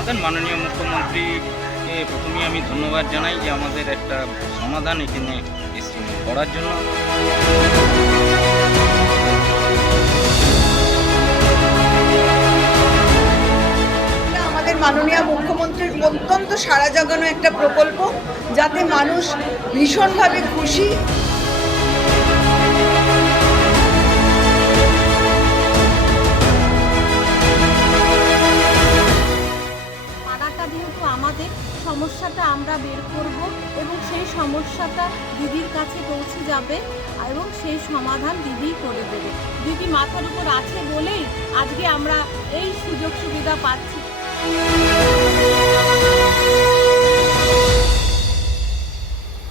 আমাদের মাননীয় মুখ্যমন্ত্রীকে প্রথমেই আমি ধন্যবাদ জানাই যে আমাদের একটা সমাধান এখানে করার জন্য। আমাদের মাননীয় মুখ্যমন্ত্রীর অত্যন্ত সাড়া জাগানো একটা প্রকল্প, যাতে মানুষ ভীষণভাবে খুশি। পাড়াটা যেহেতু আমাদের, সমস্যাটা আমরা বের করব এবং সেই সমস্যাটা দিদির কাছে পৌঁছে যাবে এবং সেই সমাধান দিদিই করে দেবে। দিদি মাথার উপর আছে বলেই আজকে আমরা এই সুযোগ সুবিধা পাচ্ছি।